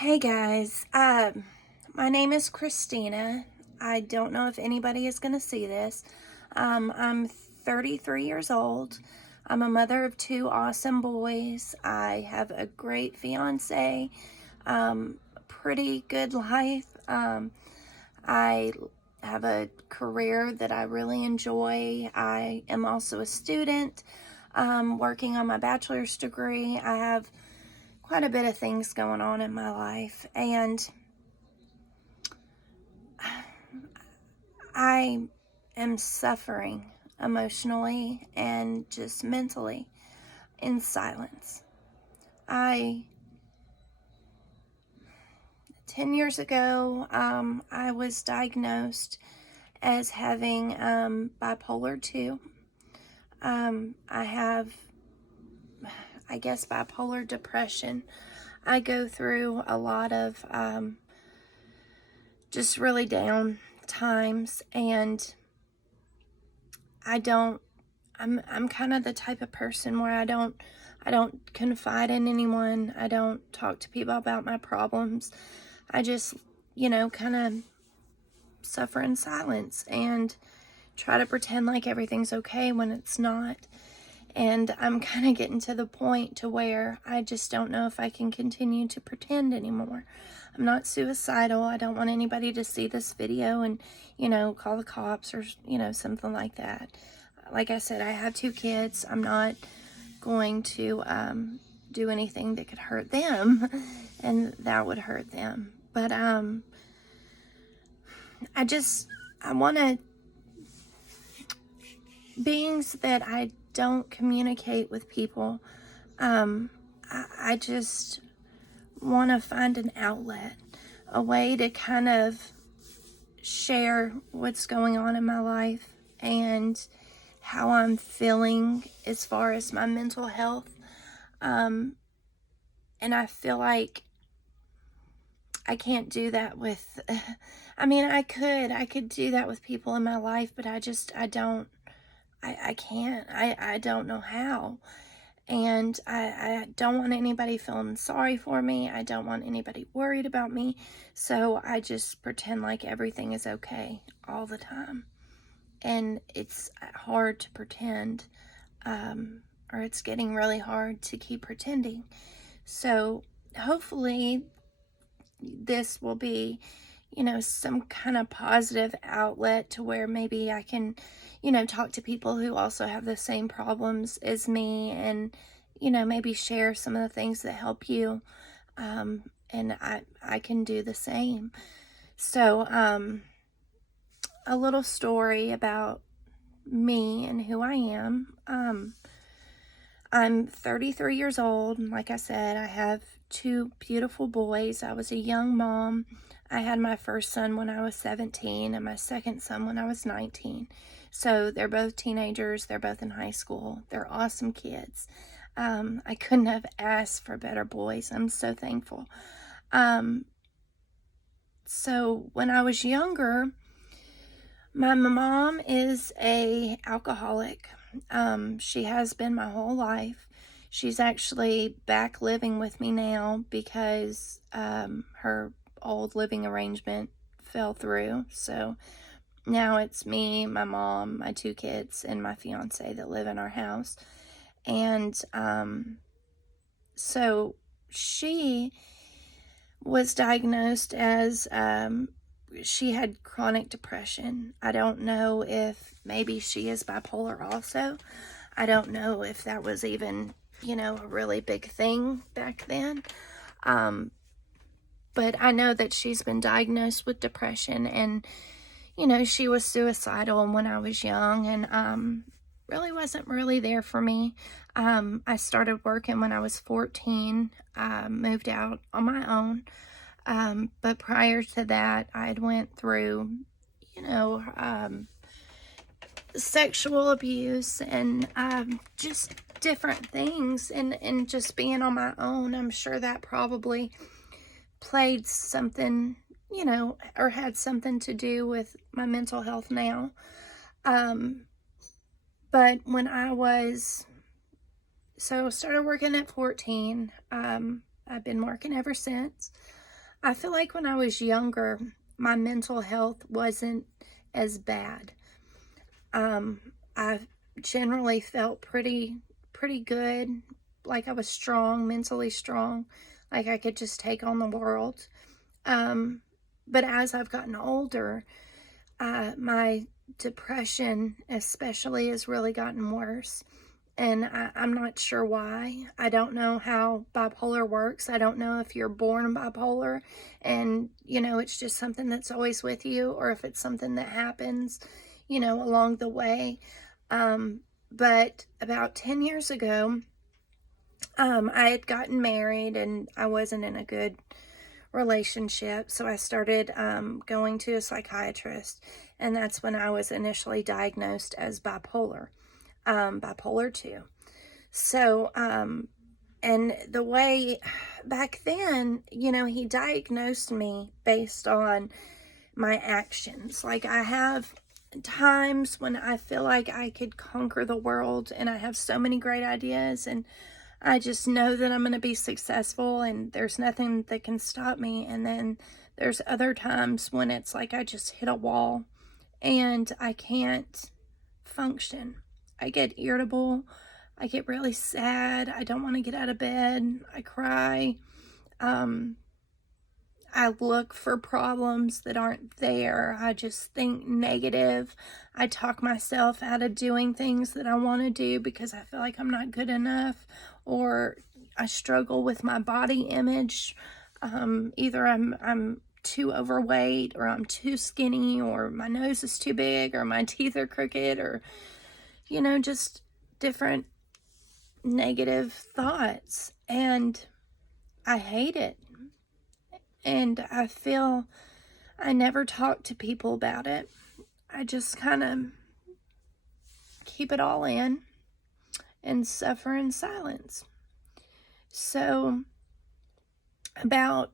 Hey guys, my name is Christina. I don't know if anybody is going to see this. I'm 33 years old. I'm a mother of two awesome boys. I have a great fiance, pretty good life. I have a career that I really enjoy. I am also a student, working on my bachelor's degree. I have quite a bit of things going on in my life, and I am suffering emotionally and just mentally in silence. 10 years ago, I was diagnosed as having bipolar 2. I have, I guess, bipolar depression. I go through a lot of just really down times, and I'm kind of the type of person where I don't confide in anyone. I don't talk to people about my problems. I just, kind of suffer in silence and try to pretend like everything's okay when it's not. And I'm kind of getting to the point to where I just don't know if I can continue to pretend anymore. I'm not suicidal. I don't want anybody to see this video and, call the cops or, something like that. Like I said, I have two kids. I'm not going to do anything that could hurt them, and that would hurt them. But I want to, beings that I don't communicate with people, I just want to find an outlet, a way to kind of share what's going on in my life and how I'm feeling as far as my mental health. And I feel like I can't do that with, I could do that with people in my life, but I can't. I don't know how. And I don't want anybody feeling sorry for me. I don't want anybody worried about me. So I just pretend like everything is okay all the time. And it's hard to pretend, or it's getting really hard to keep pretending. So hopefully this will be, some kind of positive outlet to where maybe I can, talk to people who also have the same problems as me, and, maybe share some of the things that help you. And I can do the same. So, a little story about me and who I am. I'm 33 years old. Like I said, I have two beautiful boys. I was a young mom. I had my first son when I was 17 and my second son when I was 19. So they're both teenagers. They're both in high school. They're awesome kids. I couldn't have asked for better boys. I'm so thankful. So when I was younger, my mom is a alcoholic. She has been my whole life. She's actually back living with me now because her old living arrangement fell through. So now it's me, my mom, my two kids, and my fiance that live in our house. And so she was diagnosed as she had chronic depression. I don't know if maybe she is bipolar also. I don't know if that was even, a really big thing back then. But I know that she's been diagnosed with depression, and, she was suicidal when I was young, and really wasn't really there for me. I started working when I was 14, moved out on my own. But prior to that, I'd went through, sexual abuse and just different things, and just being on my own. I'm sure that probably played something, or had something to do with my mental health now. But when I started working at 14, I've been working ever since. I feel like when I was younger, my mental health wasn't as bad. I generally felt pretty good, like I was strong, mentally strong, like I could just take on the world. Um, but as I've gotten older, my depression especially has really gotten worse. And I'm not sure why. I don't know how bipolar works. I don't know if you're born bipolar and, it's just something that's always with you, or if it's something that happens, along the way. But about 10 years ago, I had gotten married and I wasn't in a good relationship. So I started going to a psychiatrist, and that's when I was initially diagnosed as bipolar 2. So, and the way back then, he diagnosed me based on my actions. Like, I have times when I feel like I could conquer the world and I have so many great ideas and I just know that I'm going to be successful and there's nothing that can stop me. And then there's other times when it's like I just hit a wall and I can't function. I get irritable. I get really sad. I don't want to get out of bed. I cry. I look for problems that aren't there. I just think negative. I talk myself out of doing things that I want to do because I feel like I'm not good enough, or I struggle with my body image. Either I'm too overweight, or I'm too skinny, or my nose is too big, or my teeth are crooked, or, just different negative thoughts. And I hate it. And I feel I never talk to people about it. I just kind of keep it all in and suffer in silence. So about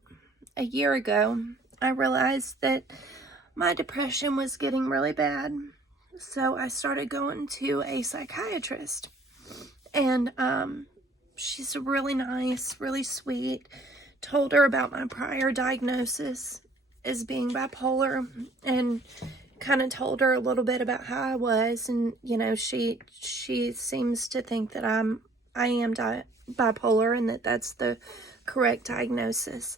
a year ago, I realized that my depression was getting really bad. So I started going to a psychiatrist. And she's really nice, really sweet. Told her about my prior diagnosis as being bipolar, and kind of told her a little bit about how I was. And she seems to think that I am bipolar and that that's the correct diagnosis.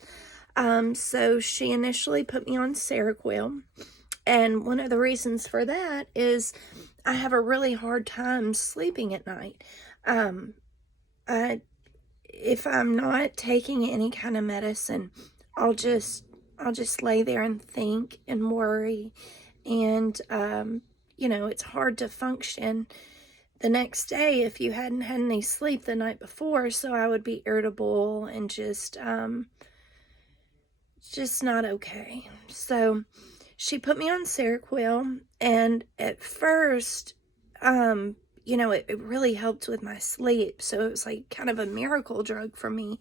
So she initially put me on Seroquel, and one of the reasons for that is I have a really hard time sleeping at night. If I'm not taking any kind of medicine, I'll just lay there and think and worry, and it's hard to function the next day if you hadn't had any sleep the night before. So I would be irritable and just not okay. So she put me on Seroquel, and at first, it really helped with my sleep. So it was like kind of a miracle drug for me,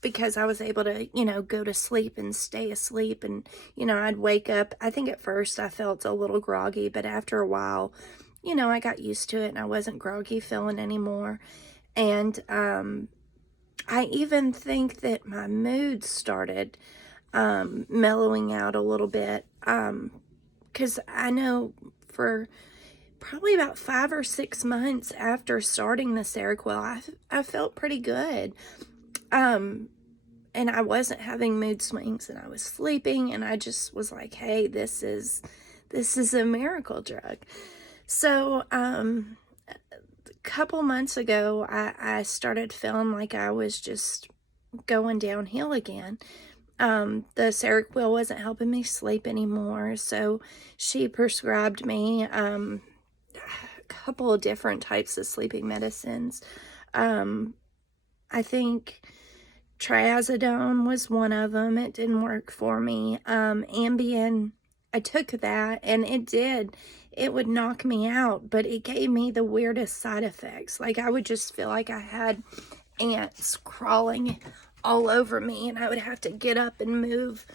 because I was able to, go to sleep and stay asleep. And, I'd wake up. I think at first I felt a little groggy, but after a while, I got used to it and I wasn't groggy feeling anymore. And I even think that my mood started mellowing out a little bit, because I know for probably about 5 or 6 months after starting the Seroquel, I felt pretty good. And I wasn't having mood swings, and I was sleeping, and I just was like, hey, this is a miracle drug. So, a couple months ago, I started feeling like I was just going downhill again. The Seroquel wasn't helping me sleep anymore, so she prescribed me a couple of different types of sleeping medicines. I think Triazodone was one of them. It didn't work for me. Ambien, I took that, and it would knock me out, but it gave me the weirdest side effects. Like, I would just feel like I had ants crawling all over me, and I would have to get up and move.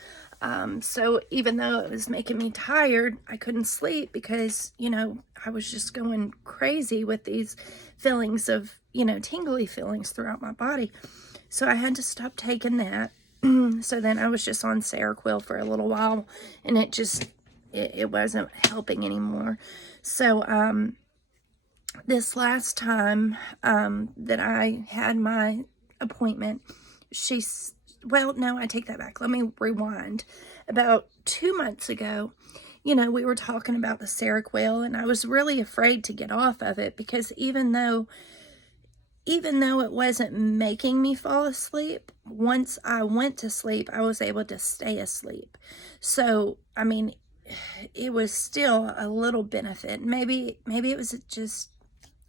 So even though it was making me tired, I couldn't sleep because, I was just going crazy with these feelings of, tingly feelings throughout my body. So I had to stop taking that. So then I was just on Seroquel for a little while, and it wasn't helping anymore. So this last time that I had my appointment, well, no, I take that back. Let me rewind. About 2 months ago, we were talking about the Seroquel, and I was really afraid to get off of it because even though it wasn't making me fall asleep, once I went to sleep, I was able to stay asleep. So, I mean, it was still a little benefit. Maybe it was just,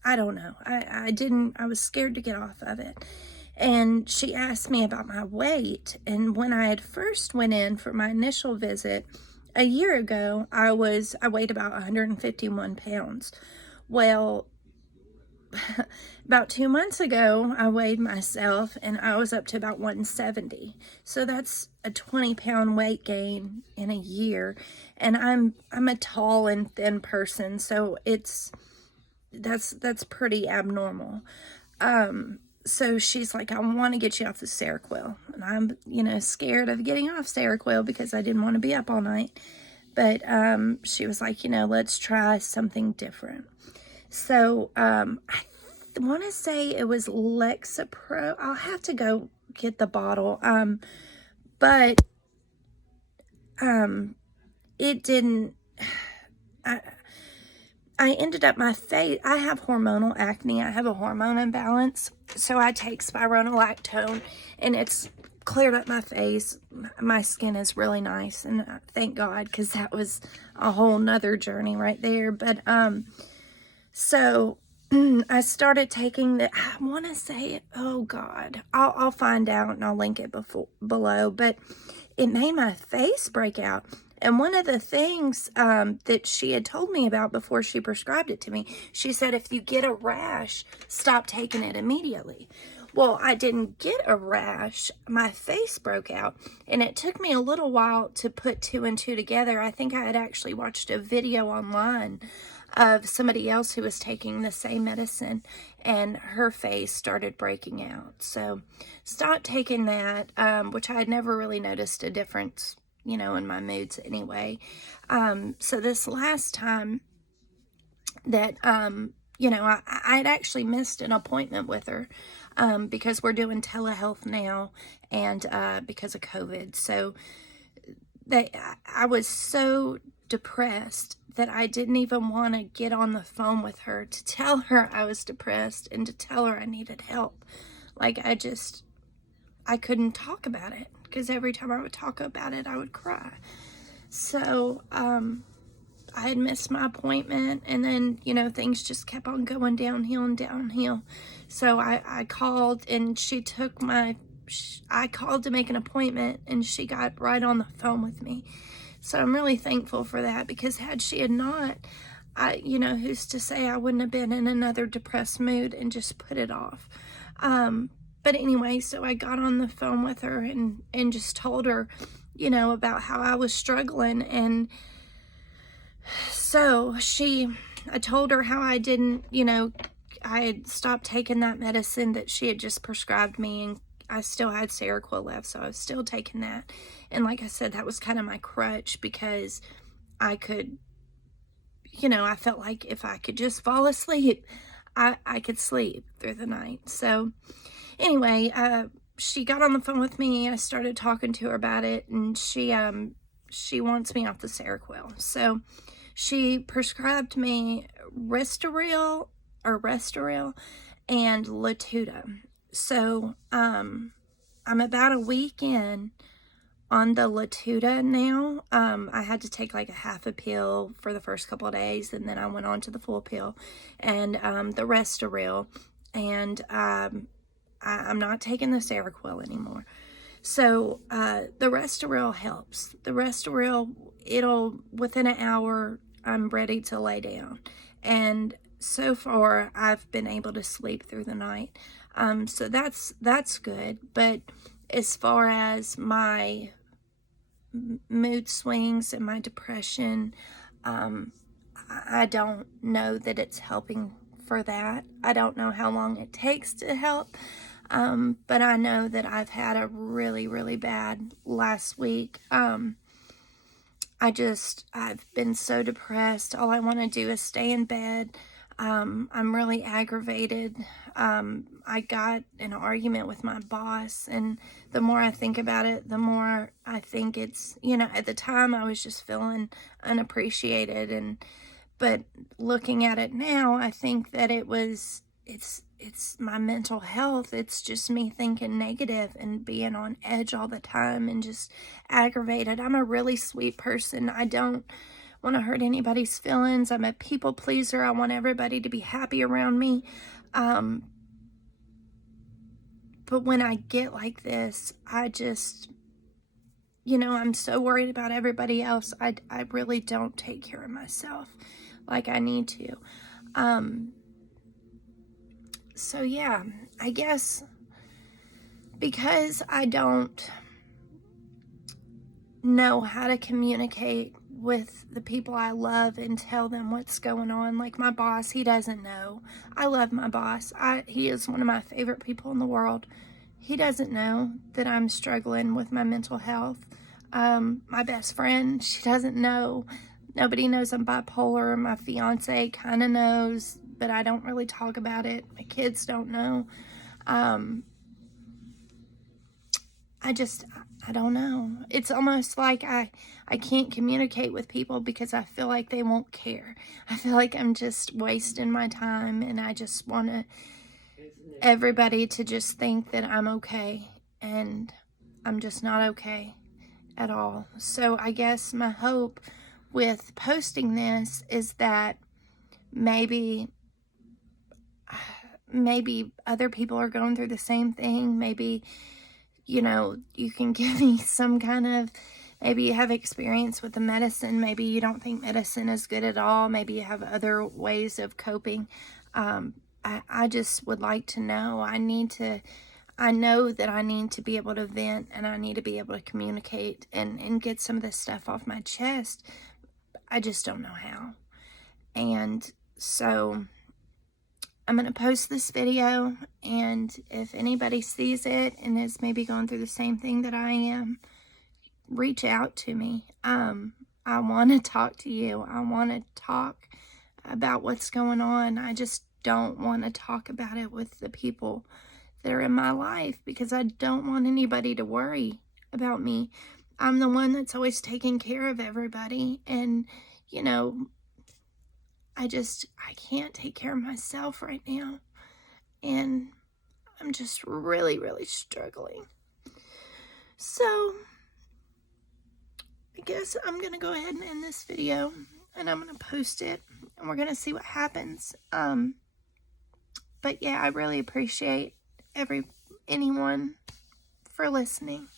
I don't know. I was scared to get off of it. And she asked me about my weight. And when I had first went in for my initial visit a year ago, I weighed about 151 pounds. Well, about 2 months ago, I weighed myself and I was up to about 170. So that's a 20-pound weight gain in a year. And I'm a tall and thin person, so that's pretty abnormal. So she's like, I want to get you off the Seroquel. And I'm, scared of getting off Seroquel because I didn't want to be up all night. But she was like, let's try something different. So I want to say it was Lexapro. I'll have to go get the bottle. But it didn't. I ended up my face. I have hormonal acne. I have a hormone imbalance. So I take spironolactone, and it's cleared up my face. My skin is really nice, and thank God, because that was a whole nother journey right there. But so I started taking I want to say, oh God, I'll find out and I'll link it below. But it made my face break out. And one of the things that she had told me about before she prescribed it to me, she said, if you get a rash, stop taking it immediately. Well, I didn't get a rash. My face broke out, and it took me a little while to put 2 and 2 together. I think I had actually watched a video online of somebody else who was taking the same medicine, and her face started breaking out. So stopped taking that, which I had never really noticed a difference, in my moods anyway. So this last time that, I had actually missed an appointment with her because we're doing telehealth now, and because of COVID. So I was so depressed that I didn't even want to get on the phone with her to tell her I was depressed and to tell her I needed help. Like, I couldn't talk about it because every time I would talk about it, I would cry. So, I had missed my appointment, and then, things just kept on going downhill and downhill. So I called, and I called to make an appointment, and she got right on the phone with me. So I'm really thankful for that, because had she had not, who's to say I wouldn't have been in another depressed mood and just put it off. But anyway, so I got on the phone with her and just told her, about how I was struggling. And so I told her how I didn't, I had stopped taking that medicine that she had just prescribed me, and I still had Seroquel left, so I was still taking that. And like I said, that was kind of my crutch, because I could, I felt like if I could just fall asleep, I could sleep through the night. So anyway, she got on the phone with me. I started talking to her about it, and she wants me off the Seroquel. So she prescribed me Restoril and Latuda. So I'm about a week in on the Latuda now. I had to take like a half a pill for the first couple of days, and then I went on to the full pill, and the Restoril, and I'm not taking the Seroquel anymore. So the Restoril helps. The Restoril, within an hour, I'm ready to lay down. And so far, I've been able to sleep through the night. So that's good. But as far as my mood swings and my depression, I don't know that it's helping for that. I don't know how long it takes to help. But I know that I've had a really, really bad last week. I've been so depressed. All I want to do is stay in bed. I'm really aggravated. I got in an argument with my boss, and the more I think about it, the more I think it's, at the time I was just feeling unappreciated, but looking at it now, I think that it's my mental health. It's just me thinking negative and being on edge all the time and just aggravated. I'm a really sweet person. I don't want to hurt anybody's feelings. I'm a people pleaser. I want everybody to be happy around me. But when I get like this, I just, I'm so worried about everybody else. I really don't take care of myself like I need to. So yeah, I guess because I don't know how to communicate with the people I love and tell them what's going on. Like my boss, he doesn't know. I love my boss. He is one of my favorite people in the world. He doesn't know that I'm struggling with my mental health. My best friend, she doesn't know. Nobody knows I'm bipolar. My fiance kind of knows, but I don't really talk about it. My kids don't know. I don't know. It's almost like I can't communicate with people because I feel like they won't care. I feel like I'm just wasting my time, and I just want everybody to just think that I'm okay, and I'm just not okay at all. So I guess my hope with posting this is that maybe other people are going through the same thing. Maybe you can give me some kind of, maybe you have experience with the medicine. Maybe you don't think medicine is good at all. Maybe you have other ways of coping. I just would like to know. I know that I need to be able to vent, and I need to be able to communicate and get some of this stuff off my chest. I just don't know how. And so I'm going to post this video, and if anybody sees it and is maybe going through the same thing that I am, reach out to me. I want to talk to you. I want to talk about what's going on. I just don't want to talk about it with the people that are in my life because I don't want anybody to worry about me. I'm the one that's always taking care of everybody, and I can't take care of myself right now, and I'm just really, really struggling. So I guess I'm going to go ahead and end this video, and I'm going to post it, and we're going to see what happens. But yeah, I really appreciate anyone for listening.